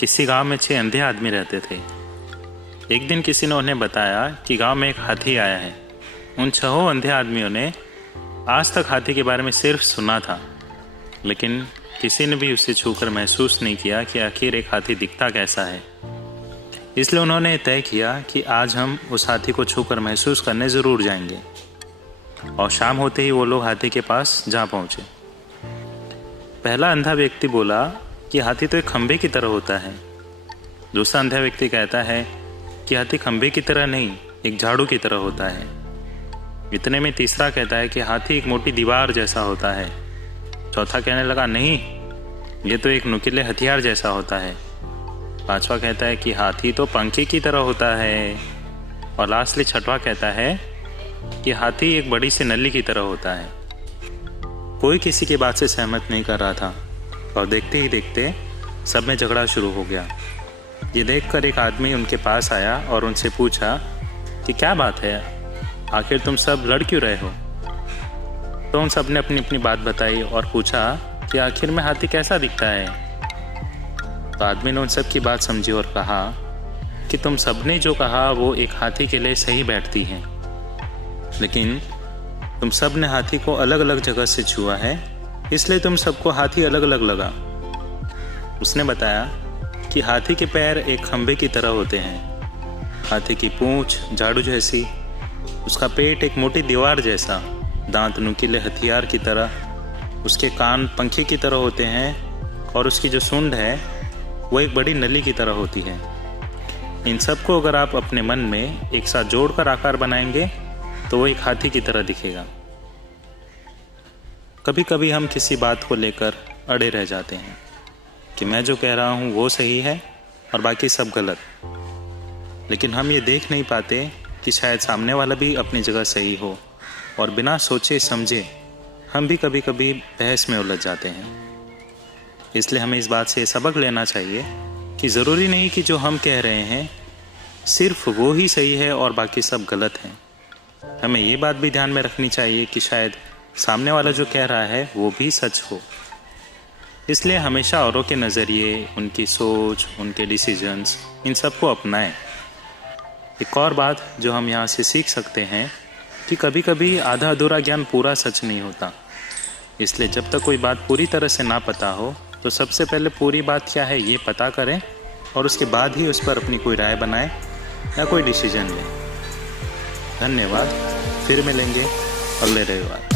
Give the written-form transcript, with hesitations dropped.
किसी गांव में 6 अंधे आदमी रहते थे। एक दिन किसी ने उन्हें बताया कि गांव में एक हाथी आया है। उन 6 अंधे आदमियों ने आज तक हाथी के बारे में सिर्फ सुना था, लेकिन किसी ने भी उसे छूकर महसूस नहीं किया कि आखिर एक हाथी दिखता कैसा है। इसलिए उन्होंने तय किया कि आज हम उस हाथी को छूकर महसूस करने ज़रूर जाएंगे। और शाम होते ही वो लोग हाथी के पास जा पहुंचे। पहला अंधा व्यक्ति बोला कि हाथी तो एक खंभे की तरह होता है। दूसरा अंधा व्यक्ति कहता है कि हाथी खंभे की तरह नहीं, एक झाड़ू की तरह होता है। इतने में तीसरा कहता है कि हाथी एक मोटी दीवार जैसा होता है। चौथा कहने लगा, नहीं, ये तो एक नुकीले हथियार जैसा होता है। पांचवा कहता है कि हाथी तो पंखे की तरह होता है। और लास्टली छठवां कहता है कि हाथी एक बड़ी सी नली की तरह होता है। कोई किसी की बात से सहमत नहीं कर रहा था और देखते ही देखते सब में झगड़ा शुरू हो गया। ये देखकर एक आदमी उनके पास आया और उनसे पूछा कि क्या बात है, आखिर तुम सब लड़ क्यों रहे हो। तो उन सब ने अपनी अपनी बात बताई और पूछा कि आखिर में हाथी कैसा दिखता है। तो आदमी ने उन सब की बात समझी और कहा कि तुम सब ने जो कहा वो एक हाथी के लिए सही बैठती है, लेकिन तुम सब ने हाथी को अलग अलग जगह से छुआ है, इसलिए तुम सबको हाथी अलग अलग लगा। उसने बताया कि हाथी के पैर एक खंभे की तरह होते हैं, हाथी की पूंछ झाड़ू जैसी, उसका पेट एक मोटी दीवार जैसा, दांत नुकीले हथियार की तरह, उसके कान पंखे की तरह होते हैं और उसकी जो सूंड है वो एक बड़ी नली की तरह होती है। इन सबको अगर आप अपने मन में एक साथ जोड़कर आकार बनाएंगे तो वो एक हाथी की तरह दिखेगा। कभी कभी हम किसी बात को लेकर अड़े रह जाते हैं कि मैं जो कह रहा हूँ वो सही है और बाकी सब गलत, लेकिन हम ये देख नहीं पाते कि शायद सामने वाला भी अपनी जगह सही हो, और बिना सोचे समझे हम भी कभी कभी बहस में उलझ जाते हैं। इसलिए हमें इस बात से सबक लेना चाहिए कि ज़रूरी नहीं कि जो हम कह रहे हैं सिर्फ वो ही सही है और बाकी सब गलत हैं। हमें ये बात भी ध्यान में रखनी चाहिए कि शायद सामने वाला जो कह रहा है वो भी सच हो। इसलिए हमेशा औरों के नज़रिए, उनकी सोच, उनके डिसीजंस, इन सब को अपनाएं। एक और बात जो हम यहाँ से सीख सकते हैं कि कभी कभी आधा अधूरा ज्ञान पूरा सच नहीं होता। इसलिए जब तक कोई बात पूरी तरह से ना पता हो तो सबसे पहले पूरी बात क्या है ये पता करें और उसके बाद ही उस पर अपनी कोई राय बनाएं या कोई डिसीजन लें। धन्यवाद। फिर मिलेंगे अगले रविवार।